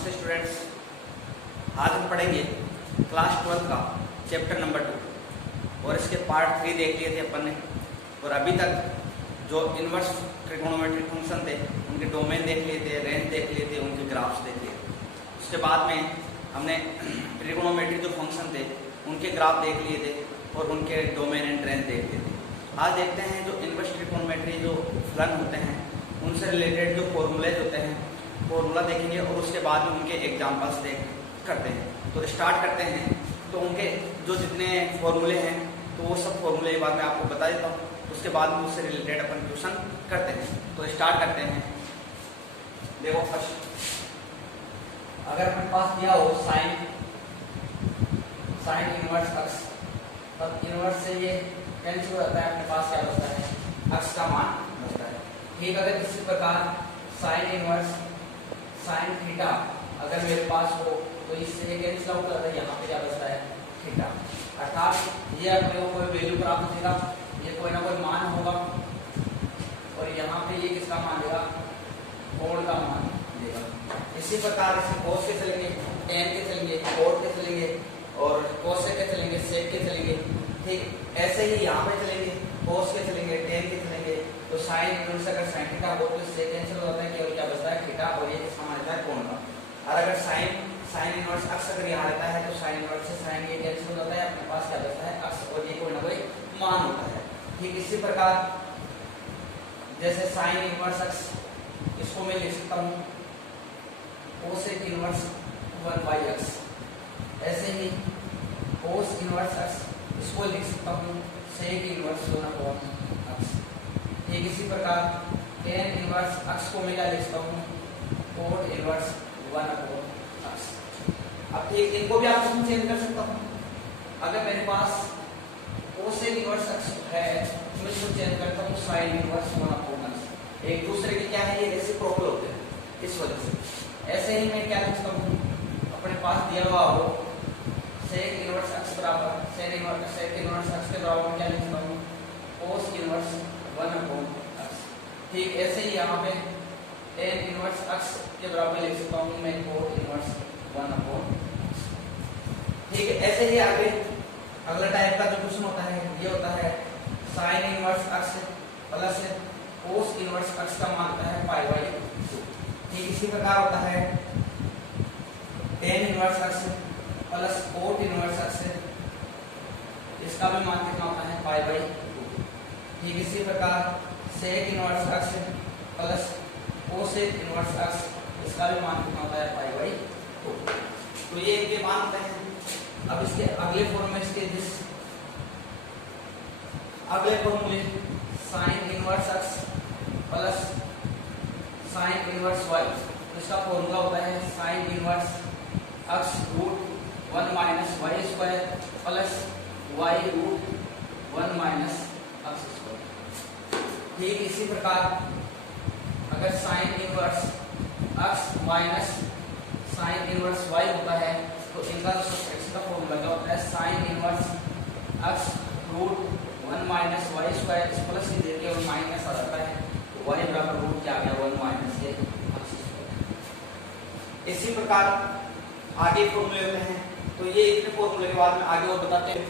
नमस्ते स्टूडेंट्स, आज हम पढ़ेंगे क्लास 12 का चैप्टर नंबर 2 और इसके पार्ट 3 देख लिए थे अपन ने। और अभी तक जो इन्वर्स ट्रिगोनोमेट्रिक फंक्शन थे उनके डोमेन देख लिए थे, रेंज देख लिए थे, उनके ग्राफ्स देख लिए थे। उसके बाद में हमने ट्रिगोनोमेट्रिक जो फंक्शन थे उनके ग्राफ देख लिए थे और उनके डोमेन एंड रेंज देख लिए थे। आज देखते हैं जो इन्वर्स ट्रिगोनोमेट्री जो फलन होते हैं उनसे रिलेटेड जो फॉर्मूलेज होते हैं, फॉर्मूला देखेंगे और उसके बाद में उनके एग्जाम्पल्स करते हैं। तो स्टार्ट करते हैं। तो उनके जो जितने फॉर्मूले हैं तो वो सब फॉर्मूले बाद में आपको बता देता हूँ, उसके बाद में उससे रिलेटेड अपन क्वेश्चन करते हैं। तो स्टार्ट करते हैं। देखो फर्स्ट, अगर अपने पास दिया हो साइन इनवर्स अक्स, तब इनवर्स से ये कैंसिल हो जाता है, अपने पास क्या बचता है, अक्स का मान बचता है। ठीक, अगर इसी प्रकार साइन इनवर्स साइन थीटा अगर मेरे पास हो तो इससे कैंसिल आउट करता है, यहाँ पे क्या बचता है, थीटा। अर्थात ये अपने को कोई वैल्यू प्राप्त होगा, ये कोई ना कोई मान होगा और यहाँ पे ये किसका मान देगा, कोण का मान देगा। इसी प्रकार इसमें कोस के चलेंगे, टेन के चलेंगे, कोट के चलेंगे और कोसेक के चलेंगे, सेक के चलेंगे। ठीक, ऐसे ही यहाँ पे चलेंगे, कोस के चलेंगे, टेन के चलेंगे। तो साइन इनवर्स अगर साइन थीटा हो तो इससे कैंसिल हो जाता है, केवल क्या बचता है, थीटा, और ये किसका मान रहता है, कोण का। और अगर साइन इनवर्स अक्स अगर यहाँ रहता है तो साइन इनवर्स से साइन ये कैंसिल हो जाता है, अपने पास क्या बचता है, अक्स, और ये कोई ना कोई मान होता है। ठीक, इसी प्रकार जैसे साइन इनवर्स अक्स, इसको मैं लिख सकता हूँ कोसेक इनवर्स 1/x। ऐसे ही कोस इनवर्स अक्स, इसको लिख सकता हूँ सेक इनवर्स 1/x। ठीक, इसी प्रकार टेन इनवर्स अक्स को मैं क्या लिख सकता हूँ, कोट इनवर्स 1/x। अब ठीक, इनको भी आप इसमें चेंज कर सकता हूँ। अगर मेरे पास कोसेक इनवर्स अक्स है तो मैं इसको चेंज करता हूँ साइन इनवर्स 1/x। एक दूसरे के क्या है, ये रेसिप्रोकल होते हैं, इस वजह से। ऐसे ही मैं क्या लिखता हूँ, अपने पास दिया हुआ हो सेक इनवर्स अक्स बराबर सेक इनवर्स अक्स के बराबर में क्या लिखता हूँ, कोस इनवर्स 1/x। ठीक, ऐसे ही यहाँ पे टेन इनवर्स अक्स के बराबर लिख सकता हूँ मैं कोट इनवर्स 1/x। ठीक है, ऐसे ही आगे अगला टाइप का जो क्वेश्चन होता है ये होता है sine inverse x plus cos inverse अक्स का मान होता है π/2। ठीक, इसी प्रकार होता है tan inverse x plus cot inverse अक्स, इसका भी मान कितना होता है, π/2। ठीक, इसी प्रकार sec inverse x plus cosec inverse अक्स, इसका भी मान कितना होता है, π/2। तो ये इनके मान होते हैं। अब इसके अगले फॉर्मूले sine inverse x plus sine inverse y, इसका फॉर्मूला होता है sine inverse x root 1 minus y square plus y root 1 minus x square. ठीक, इसी प्रकार अगर sine inverse x minus sine inverse y होता है तो इनका जो सब्ट्रैक्शन का फॉर्मूला क्या होता है, sine inverse x root 1 minus y square, इस प्लस से देके और माइनस आ जाता है, तो वाई बराबर रूट क्या आ गया, 1 माइनस ये अक्स स्क्वायर। इसी प्रकार आगे फॉर्मूले होते हैं। तो ये इतने फॉर्मूले के बाद में आगे और बताते हैं।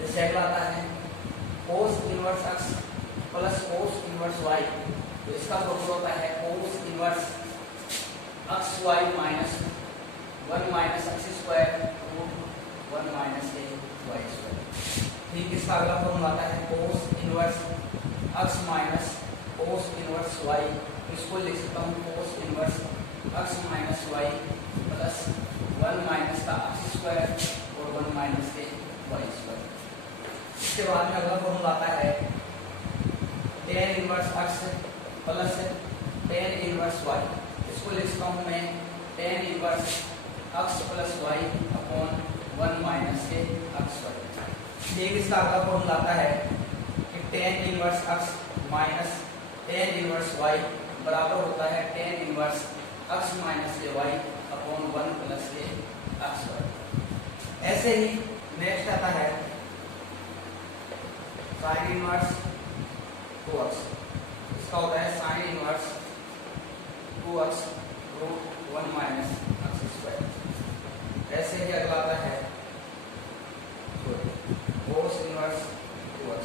जैसे आता है cos inverse x plus cos inverse y, तो इसका फॉर्मूला होता है cos inverse x y minus 1 minus x square root 1 minus y square. ठीक, इसका अगला फॉर्मूला आता है cos inverse x minus cos inverse y, इसको लिख सकता हूँ cos inverse x minus y plus 1 minus का अक्स स्क्वायर और 1 माइनस के वाई स्क्वायर। इसके बाद में अगला फॉर्मूला आता है tan inverse x plus ten inverse y, इसको लिख सकता हूँ मैं ten inverse x plus Y upon 1 minus के अक्स वाई। ठीक, इसका अगला फॉर्मूला आता है कि tan inverse x minus tan inverse y बराबर होता है टेन इनवर्स अक्स माइनस के y upon 1 plus a x y. ऐसे ही नेक्स्ट आता है साइन इनवर्स 2x, इसका होता है sine inverse 2x root 1 minus x square. ऐसे ही अगला आता है कोस इनवर्स 2x,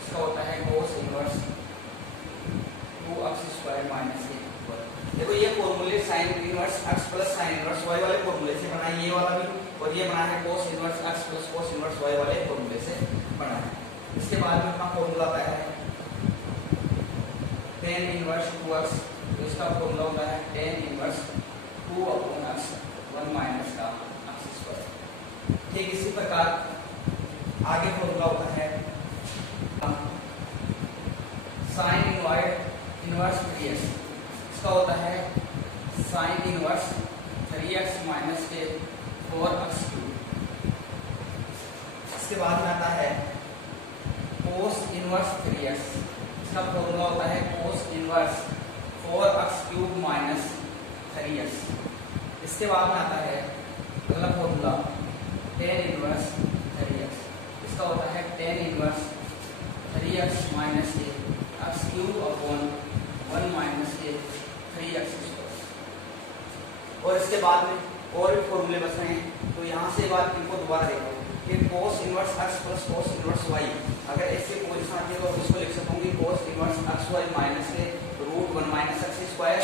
इसका होता है cos inverse 2x square minus A. देखो ये फॉर्मूले sine inverse x plus sine inverse y वाले फॉर्मूले से बना है, ये वाला भी, और ये बना है cos inverse x plus cos inverse y वाले फॉर्मूले से बना है। इसके बाद में अपना फॉर्मूला आता है tan इनवर्स 2x, तो इसका फॉर्मूला होता है tan inverse 2 upon x 1 minus का x स्क्वायर। ठीक इसी प्रकार आगे फॉर्मूला होता है साइन इनवर्स 3x, इसका होता है साइन इनवर्स 3x माइनस के 4x क्यूब। इसके बाद में आता है कोस इनवर्स 3x, इसका फॉर्मूला होता है cos inverse 4x cube minus 3x। इसके बाद में आता है अगला फॉर्मूला tan इनवर्स 3x, इसका होता है tan इनवर्स 3x माइनस के x क्यूब अपॉन 1 माइनस के 3x स्क्वायर। और इसके बाद में और भी फॉर्मूले बच रहे हैं, तो यहाँ से बात इनको दोबारा देखो कि cos inverse x plus cos inverse y, अगर ऐसे पोजीशन आती है तो इसको लिख सकता हूँ कि cos inverse x y minus के root 1 minus x square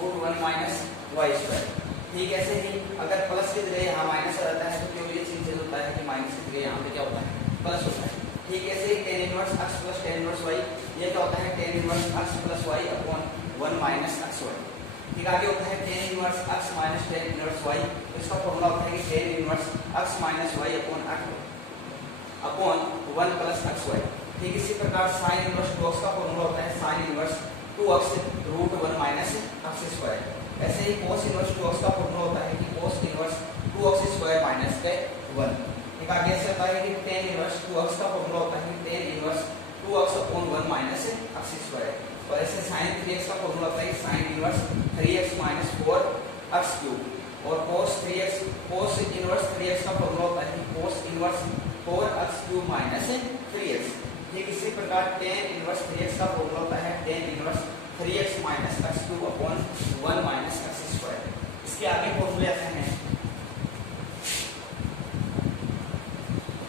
root 1 minus y square. ठीक ऐसे ही अगर प्लस की जगह यहाँ माइनस आ जाता है तो क्यों ये चीज होता है कि माइनस की जगह यहाँ पे क्या होता है प्लस होता है। ठीक ऐसे ही tan inverse x plus tan inverse y, ये क्या होता है tan inverse x plus y upon 1 minus xy। ठीक आगे होता है tan inverse x minus tan inverse y, तो इसका फॉर्मूला होता है कि tan inverse x minus y upon 1 plus xy। ठीक इसी प्रकार sin इनवर्स 2x का फॉर्मूला होता है sin inverse 2x root 1 minus x square. ऐसे ही cos इनवर्स 2x का फॉर्मूला होता है कि cos inverse 2x square minus के 1। ठीक आगे ऐसे होता है कि tan इनवर्स 2x का फॉर्मूला होता है कि tan inverse 2x upon 1 minus x square. और ऐसे sin 3x का फॉर्मूला होता है sin inverse 3x minus 4x cube. और cos इनवर्स 3x का फॉर्मूला होता है cos inverse 4x cube minus 3x। ठीक इसी प्रकार tan इनवर्स 3x का फॉर्मूला होता है tan inverse 3x minus x cube upon 1 minus x square. इसके आगे फॉर्मूले ऐसे हैं,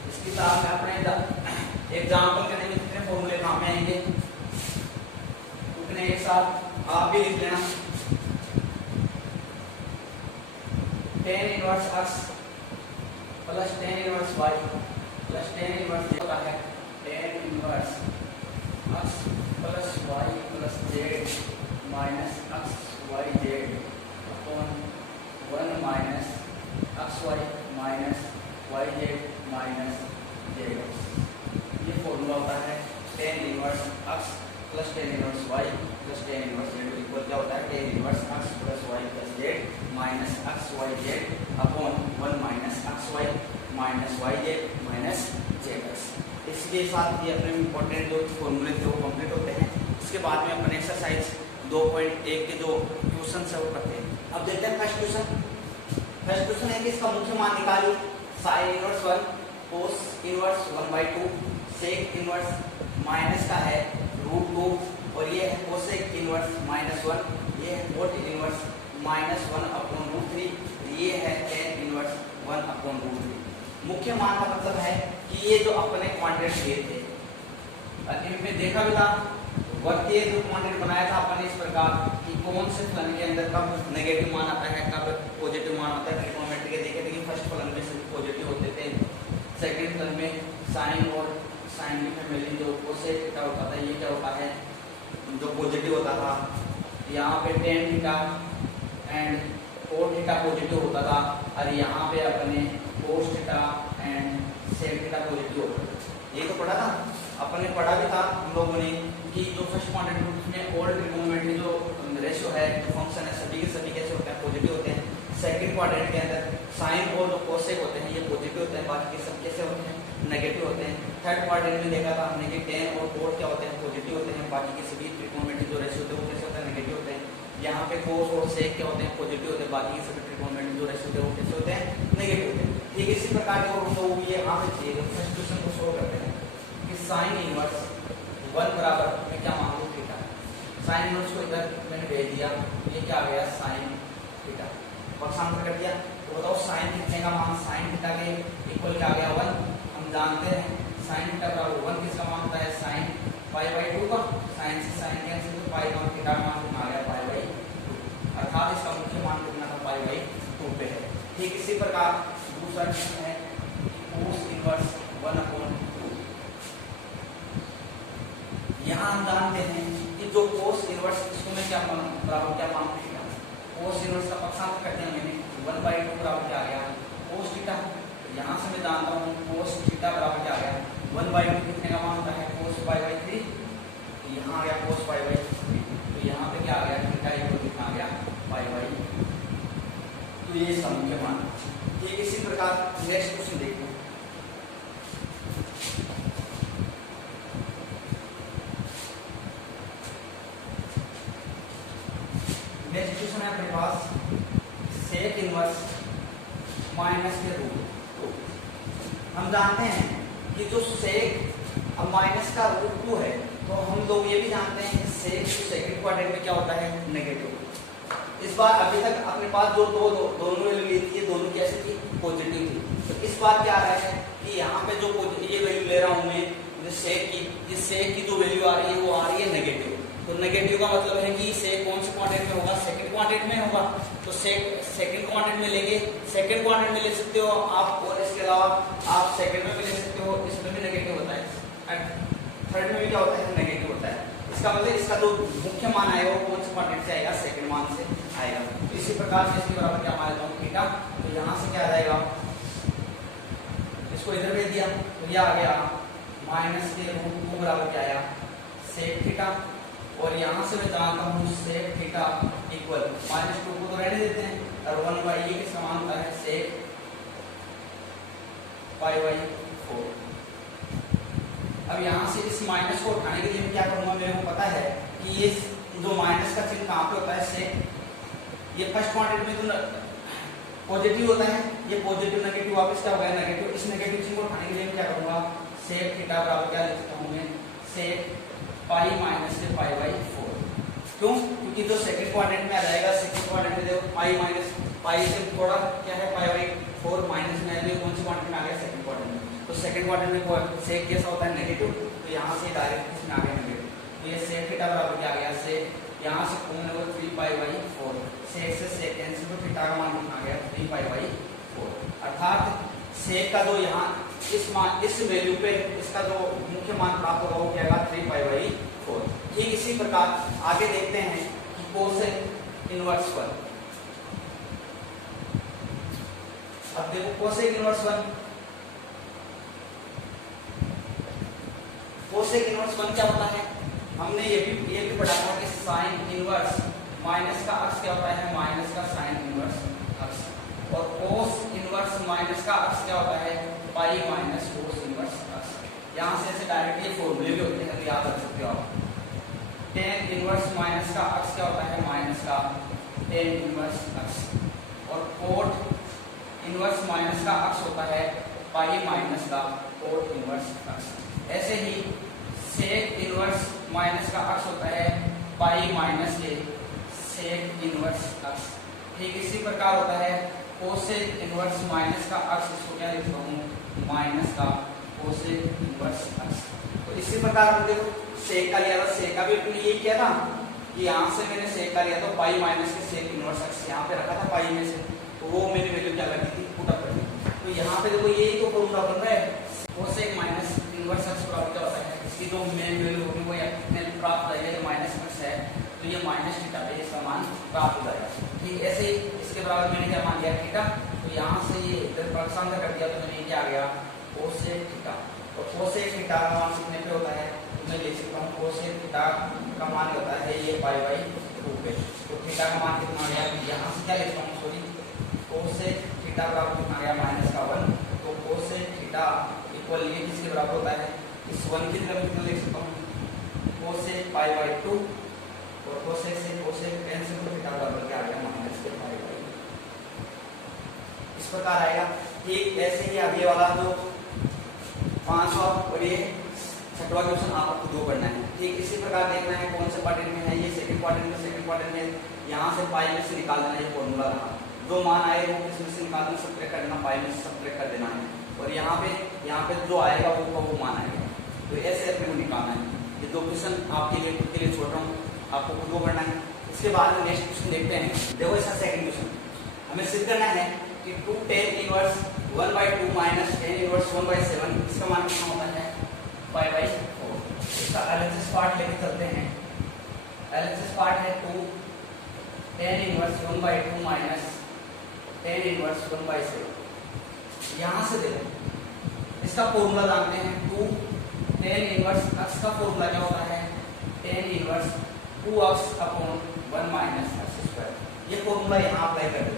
इसकी तरह में अपने एग्जाम्पल करने में कितने फॉर्मूले काम में आएंगे उतने एक साथ आप भी लिख लेना। tan inverse x plus tan inverse y plus tan inverse z होता है tan inverse x plus y plus z minus x y z upon 1 minus x y minus y z minus z। ये formula होता है tan inverse x plus tan inverse y plus tan inverse z equal क्या होता है tan inverse x plus y plus z minus x y z upon 1 minus x y minus y z minus z। इसके साथ ये अपने important जो फॉर्मूले थे वो कंप्लीट होते हैं। इसके बाद में अपन एक्सरसाइज 2.1 के जो क्वेश्चन है वो करते हैं। अब देखते हैं फर्स्ट क्वेश्चन है कि इसका मुख्य मान निकालो। Sine inverse 1 cos inverse 1/2 sec inverse minus का है रूट 2 और ये है कोसेक इनवर्स -1, ये है कोट इनवर्स -1 अपॉन रूट 3, ये है tan इनवर्स 1 अपॉन रूट 3। मुख्य मान का मतलब है कि ये जो अपने क्वांटिटी दिए थे, इनमें देखा भी था वक्त ये जो क्वांटिटी बनाया था अपन इस प्रकार कि कौन से फलन के अंदर कब नेगेटिव मान आता है कब पॉजिटिव मान आता है। ट्रिग्नोमेट्री के देखे थे कि फर्स्ट फलन में सिर्फ पॉजिटिव होते थे, सेकंड फलन में साइन और साइन की फैमिली जो कोसेक थीटा होता था ये क्या होता है जो पॉजिटिव होता था। यहाँ पे tan theta and cot theta positive होता था और यहाँ पे अपने cos theta and sec theta positive होता था। ये तो पढ़ा था, अपने पढ़ा भी था हम लोगों ने कि जो फर्स्ट क्वाड्रेंट रूट में ऑल ट्रिग्नोमेट्री जो रेशियो है जो फंक्शन है सभी के सभी कैसे होते हैं पॉजिटिव होते हैं। सेकंड क्वाड्रेंट के अंदर साइन और जो कोसेक होते हैं ये पॉजिटिव होते हैं, बाकी के सब कैसे होते हैं नेगेटिव होते हैं। थर्ड क्वाड्रेंट में देखा था हमने कि टेन और कोट क्या होते हैं पॉजिटिव होते हैं, बाकी के सभी ट्रिग्नोमेट्री जो रेशियो होते हैं वो कैसे होते हैं नेगेटिव होते हैं। यहाँ पे कोस और सेक क्या होते हैं, पॉजिटिव होते हैं, बाकी सभी ट्रिग्नोमेट्री जो रेशियो होते हैं वो कैसे होते हैं, नेगेटिव होते हैं। ठीक इसी प्रकार के हम लोग ये यहाँ पे चाहिए फर्स्ट क्वेश्चन को सोल्व करते हैं कि साइन इनवर्स 1 बराबर मैं क्या मान लूँ थीटा। साइन इनवर्स को इधर मैंने भेज दिया, ये क्या आ गया साइन थीटा, पक्षांतर कर दिया। तो बताओ साइन कितने का मान, साइन थीटा के इक्वल क्या आ गया 1। हम जानते हैं साइन थीटा बराबर 1 किसका मान होता है, साइन पाई बाई 2 का। साइन से साइन कैंसिल तो पाई का थीटा का मान कितना आ गया पाई बाई 2, अर्थात इसका मुख्य मान कितना था पाई बाई 2 पे है। ठीक इसी प्रकार दूसरा क्वेश्चन है कोस इनवर्स 1/2। यहाँ हम जानते हैं कि जो कोस इनवर्स इसको मैं क्या मान बराबर क्या मान थीटा, कोस इनवर्स का पक्षांतर करते हैं मैंने 1/2 बराबर क्या आ गया कोस थीटा। यहाँ से मैं जानता हूँ कोस थीटा बराबर क्या आ गया 1/2 कितने का मान होता है कोस पाई बाई 3। तो यहाँ आ गया कोस पाई बाई 3, तो यहाँ पे क्या आ गया थीटा इक्वल कितना आ गया पाई बाई 2। तो ये इसका मुख्य मान। ठीक इसी प्रकार नेक्स्ट क्वेश्चन देखो, नेक्स्ट क्वेश्चन है अपने पास सेक इनवर्स माइनस के रूट 2। हम जानते हैं कि जो सेक अब माइनस का रूट 2 है, तो हम लोग ये भी जानते हैं कि सेक सेकंड क्वाड्रेंट में क्या होता है नेगेटिव। इस बार अभी तक अपने पास जो दोनों वैल्यू ली थी, दोनों कैसी थी पॉजिटिव थी। तो इस बार क्या आ रहा है कि यहाँ पे जो ये वैल्यू ले रहा हूँ मैं सेक की, इस सेक की जो वैल्यू आ रही है वो आ रही है नेगेटिव। तो नेगेटिव का मतलब है कि सेक कौन से क्वाड्रेंट में होगा, सेकंड क्वाड्रेंट में होगा। तो सेक सेकंड क्वाड्रेंट में लेंगे, सेकंड क्वाड्रेंट में ले सकते हो आप, और इसके अलावा आप सेकंड में भी ले सकते हो, इसमें भी नेगेटिव होता है, थर्ड में भी क्या होता है नेगेटिव होता है। इसका मतलब इसका जो मुख्य मान आएगा वो कौन से क्वाड्रेंट से आएगा, सेकंड मान से आएगा। इसी प्रकार से इसके बराबर क्या मान लेता हूँ थीटा। तो यहाँ से क्या आ जाएगा, इसको इधर भेज दिया तो ये आ गया माइनस के रूट 2 बराबर क्या आया सेक थीटा। और यहाँ से मैं जानता हूँ सेक थीटा इक्वल -2 को तो रहने देते हैं और 1/a के समान होता है सेक पाई बाई 4। अब यहाँ से इस माइनस को उठाने के लिए मैं क्या करूँगा, मेरे को पता है कि ये जो माइनस का चिन्ह कहाँ पे होता है सेक, ये फर्स्ट क्वाड्रेंट में तो पॉजिटिव होता है, ये पॉजिटिव नेगेटिव वापस क्या हो गया नेगेटिव। इस नेगेटिव चिन्ह को उठाने के लिए मैं क्या करूँगा सेक थीटा बराबर क्या लिख सकता हूँ मैं सेक पाई माइनस से पाई बाई 4। क्यों, क्योंकि जो सेकंड क्वाड्रेंट में आ जाएगा, सेकंड क्वाड्रेंट में देखो पाई माइनस पाई से थोड़ा क्या है पाई बाई 4 माइनस में आएगा, कौन से क्वाड्रेंट में आ गया सेकंड क्वाड्रेंट में। तो सेकंड क्वाड्रेंट में सेक कैसा होता है नेगेटिव, तो यहाँ से डायरेक्ट इसमें आ गया नेगेटिव। तो ये सेक थीटा बराबर क्या आ गया सेक, यहाँ से कॉमन होगा 3 पाई बाई 4, सेक से सेक कैंसिल तो थीटा का मान कितना आ गया 3 पाई बाई 4। अर्थात सेक का जो यहाँ इस वैल्यू पे इसका जो मुख्य मान प्राप्त होगा वो क्या आएगा 3 पाई बाई 4। ठीक इसी प्रकार आगे देखते हैं कि कोसेक इनवर्स 1। अब देखो कोसेक इनवर्स 1, कोसेक इनवर्स 1 क्या होता है, हमने ये भी पढ़ा था कि साइन इनवर्स माइनस का अक्ष क्या होता है माइनस का साइन इनवर्स अक्ष, और कोस इनवर्स माइनस का अक्ष क्या होता है पाई माइनस कोस इनवर्स अक्ष। यहाँ से ऐसे डायरेक्ट ये फॉर्मूले भी होते हैं, याद रख सकते हो आप। टेन इनवर्स माइनस का अक्ष क्या होता है माइनस का टेन इनवर्स अक्ष, और कोट इनवर्स माइनस का अक्ष होता है पाई माइनस का कोट इनवर्स अक्ष। ऐसे ही सेक इनवर्स माइनस का अक्ष होता है पाई माइनस के सेक इनवर्स अक्ष। ठीक इसी प्रकार होता है कोसेक इनवर्स माइनस का अक्ष, इसको क्या लिखता हूँ माइनस का कोसेक इनवर्स अक्ष। तो इसी प्रकार हम देखो सेक का लिया था, सेक का भी यही किया था कि यहाँ से मैंने सेक का लिया था पाई माइनस के सेक इनवर्स अक्ष यहाँ पे रखा था पाई में से, तो वो मैंने वैल्यू क्या लगी थी पुट अप कर दी। तो यहाँ पे देखो यही तो फॉर्मूला बन रहा है कोसेक माइनस इनवर्स अक्ष बराबर क्या होता है, इसकी जो मेन वैल्यू होगी वो प्राप्त हो जाएगी, माइनस अक्ष है तो ये माइनस थीटा पे इसका मान प्राप्त हो जाएगा। ठीक ऐसे ही इसके बराबर मैंने क्या मान लिया थीटा, तो यहाँ से ये इधर पक्षांतर कर दिया तो मैंने क्या आ गया कोसेक थीटा। और कोसेक थीटा का मान कितने पे होता है, तो मैं लिख सकता हूँ कोसेक थीटा का मान होता है ये पाई बाई 2 पे। तो थीटा का मान कितना आ गया, यहाँ से क्या लिखता हूँ सॉरी कोसेक थीटा बराबर कितना आ गया माइनस का 1। तो कोसेक थीटा इक्वल ये किसके बराबर होता है, इस 1 की तरफ कितना लिख सकता हूँ कोसेक पाई बाई 2, और कोसेक से कोसेक कैंसिल प्रकार आएगा। ठीक ऐसे ही अभी वाला जो 500 और ये छठवां क्वेश्चन आपको दो करना है। ठीक इसी प्रकार देखना है कौन से क्वाड्रेंट में है, ये सेकंड क्वाड्रेंट में यहाँ से पाई में से निकाल देना, ये फॉर्मूला रहा। जो मान आए वो किसमें से निकाल देना, सब्ट्रैक्ट कर देना, पाई में से सब्ट्रैक्ट कर देना है। और यहाँ पे जो आएगा वो मान आएगा। तो ऐसे अपने को निकालना है। ये दो क्वेश्चन आपके लिए छोड़ रहा हूँ, आपको खुद को करना है। इसके बाद में नेक्स्ट क्वेश्चन देखते हैं। देखो इसका सेकंड क्वेश्चन हमें सिद्ध करना है कि 2 tan inverse 1/2 minus tan inverse 1/7 इसका मान कितना होता है, π/4। इसका एलएचएस पार्ट लेके चलते हैं। एलएचएस पार्ट है 2 tan inverse 1/2 minus tan inverse 1/7। यहाँ से देखो इसका फॉर्मूला जानते हैं। 2 tan इनवर्स x का फॉर्मूला क्या होता है, tan inverse 2x upon 1 minus x²। ये फॉर्मूला यहाँ अप्लाई कर दो।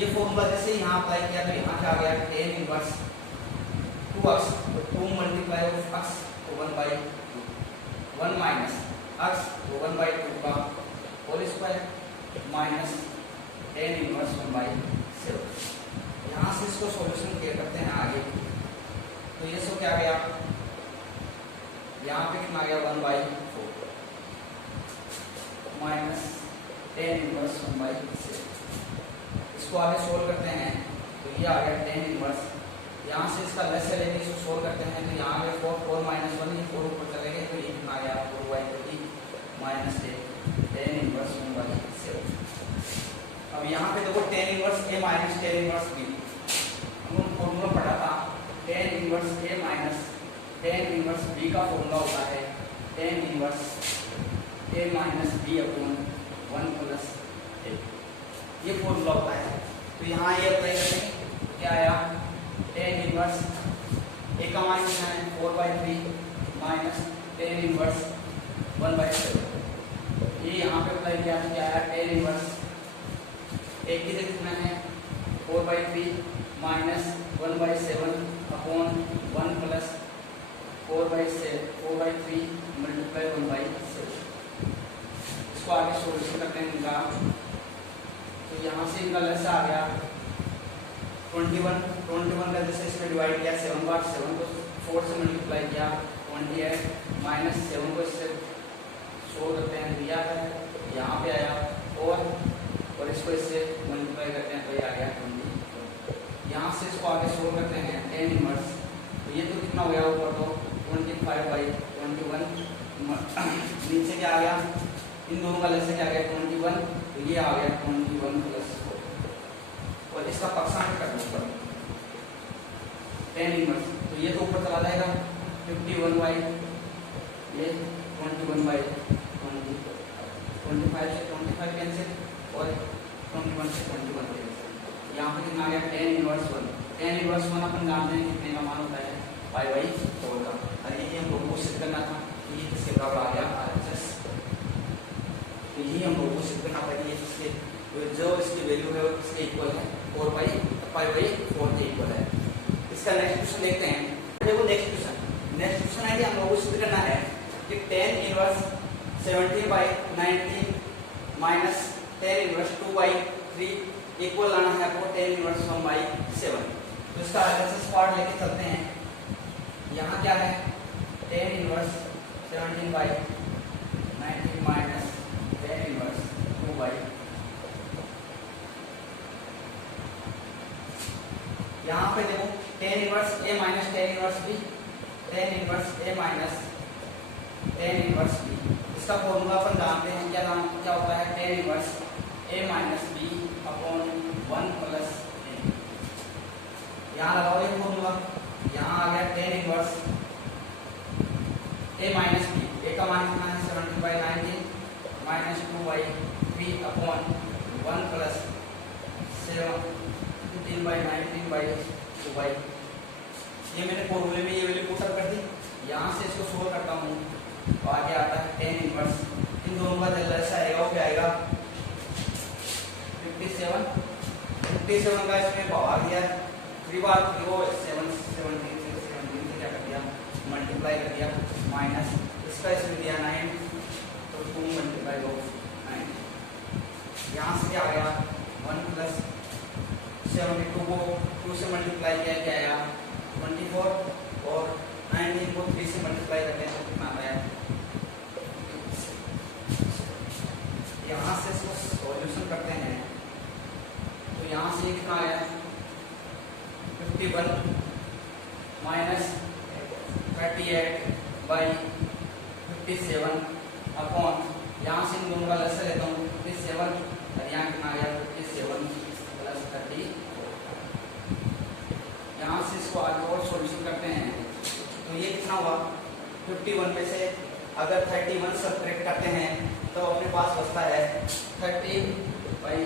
ये फॉर्मूला जैसे यहाँ अप्लाई किया तो यहाँ क्या आ गया, tan इनवर्स 2x, तो 2 मल्टीप्लाई ऑफ x तो 1/2, 1 माइनस x तो 1/2 का whole square minus tan inverse 1/7। यहाँ से इसको सॉल्यूशन किया करते हैं आगे। तो ये सो क्या गया, यहाँ पे कितना गया 1/4 माइनस tan इनवर्स 1/7। इसको आगे सोल्व करते हैं तो ये आ गया tan इनवर्स, यहाँ से इसका लेस लेके इसको सोल्व करते हैं तो यहाँ आ गया 4 माइनस 1, ये 4 ऊपर चले गए तो ये कितना आ गया 4/3 माइनस tan इनवर्स 1/7। अब यहाँ पे देखो tan inverse a minus tan inverse b, हम फॉर्मूला पढ़ा था। tan inverse a minus tan inverse b का फॉर्मूला होता है tan inverse a minus b upon 1 plus a, ये फॉर्मूला होता है। तो यहाँ ये अप्लाई करेंगे तो क्या आया, tan इनवर्स a का मान कितना है 4/3 माइनस tan इनवर्स 1/7। ये यहाँ पे अप्लाई किया तो क्या आया, tan इनवर्स a की जगह कितना है 4/3 माइनस 1/7 अपॉन 1 प्लस 4/3 मल्टीप्लाई 1/7। इसको आगे सोल्यूशन करते हैं इनका। तो यहाँ से इनका लेस आ गया 21 का जैसे इसमें डिवाइड किया 7 बार 7 को 4 से मल्टीप्लाई किया 28 माइनस 7 को इससे सोल्व करते हैं तो यह है, यहाँ पे आया 4 और इसको इससे मल्टीप्लाई करते हैं तो ये आ गया 20। यहाँ से इसको आगे सोल्व करते हैं tan इनवर्स, तो ये तो कितना हो गया ऊपर तो 25/21, नीचे क्या आ गया, इन दोनों का लेस क्या आ गया 21, तो ये आ गया 21 प्लस 4 और इसका पक्षांतर कर दो ऊपर tan इनवर्स, तो ये तो ऊपर चला जाएगा 51/, ये 21/20, 25 से 25 कैंसिल और 21 से 21 कैंसिल। यहाँ पे कितना आ गया tan इनवर्स 1। tan इनवर्स 1 अपन जानते हैं कितने का मान होता है, π/4 का। और यही हम लोग को सिद्ध करना था, ये किसके बराबर आ गया RHS। तो यही हम लोग को सिद्ध करना पड़ेगा, इसके जो इसकी वैल्यू है वो किसके इक्वल है, 4π/4 के इक्वल है। इसका नेक्स्ट क्वेश्चन देखते हैं। देखो नेक्स्ट क्वेश्चन है कि हम लोग को सिद्ध करना है कि tan inverse 17/19 minus tan inverse 2/3 equal लाना है आपको tan इनवर्स 1/7। तो इसका एलएचएस पार्ट लेके चलते हैं। यहाँ क्या है, tan inverse 17/19 minus tan inverse 2/, यहाँ पे देखो tan inverse a minus tan inverse b, tan inverse a minus tan inverse b। इसका फॉर्मूला अपन जानते हैं, क्या होता है tan inverse a minus b upon 1 plus a। यहाँ लगाओ ये फॉर्मूला, यहाँ आ गया tan inverse a minus b, a का मान कितना है 70/19 माइनस 2/3 अपॉन 1 प्लस 17/19/2। ये मैंने फॉर्मूले में ये वैल्यू पुट अप कर दी। यहाँ से इसको सोल्व करता हूँ तो आगे आता है tan इनवर्स, इन दोनों का जल्द आएगा वो क्या आएगा 57 का इसमें भाग दिया 3 बार 17 से क्या कर दिया मल्टीप्लाई कर दिया माइनस इसका इसमें दिया 9 तो 2 मल्टीप्लाई 9। यहाँ से क्या आ गया 1 प्लस 72 को 2 से मल्टीप्लाई किया क्या आया 24, और 19 को 3 से मल्टीप्लाई करते हैं तो कितना आता है। यहाँ से इसको सॉल्यूशन करते हैं तो यहाँ से कितना आया 51 माइनस 38/57 अपॉन, यहाँ से इन दोनों का लसा लेता हूँ 57, और यहाँ कितना आ गया 57 प्लस 30। यहाँ से इसको आगे और सॉल्यूशन करते हैं तो ये कितना हुआ 51 में से अगर 31 सब्ट्रैक्ट करते हैं तो अपने पास बचता है 30 बाई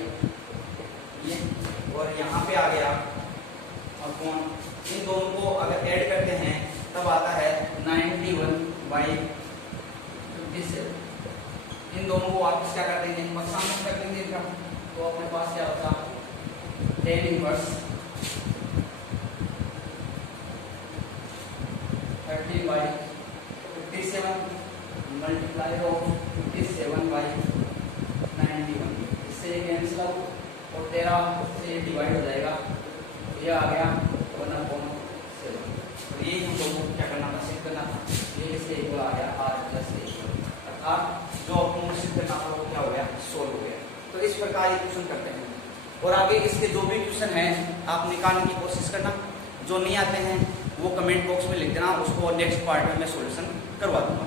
ये, और यहाँ पे आ गया अपॉन, इन दोनों को अगर ऐड करते हैं तब आता है 91/57। इन दोनों को वापस क्या कर देंगे सामने कर देंगे इनका, तो अपने पास क्या होता 10 इनवर्स 30/57 मल्टीप्लाई ऑफ 57/91, इससे ये कैंसिल आउट और 13 से डिवाइड हो जाएगा, तो ये आ गया 1/7। और ये हम लोगों को क्या करना था सिद्ध करना था, ये इससे इक्वल आ गया r + 1, अर्थात जो आपको सिद्ध करना था वो क्या हो गया सोल्व हो गया। तो इस प्रकार ये क्वेश्चन करते हैं, और आगे इसके जो भी क्वेश्चन हैं आप निकालने की कोशिश करना, जो नहीं आते हैं वो कमेंट बॉक्स में लिख देना, उसको नेक्स्ट पार्ट में मैं सॉल्यूशन करवा दूंगा।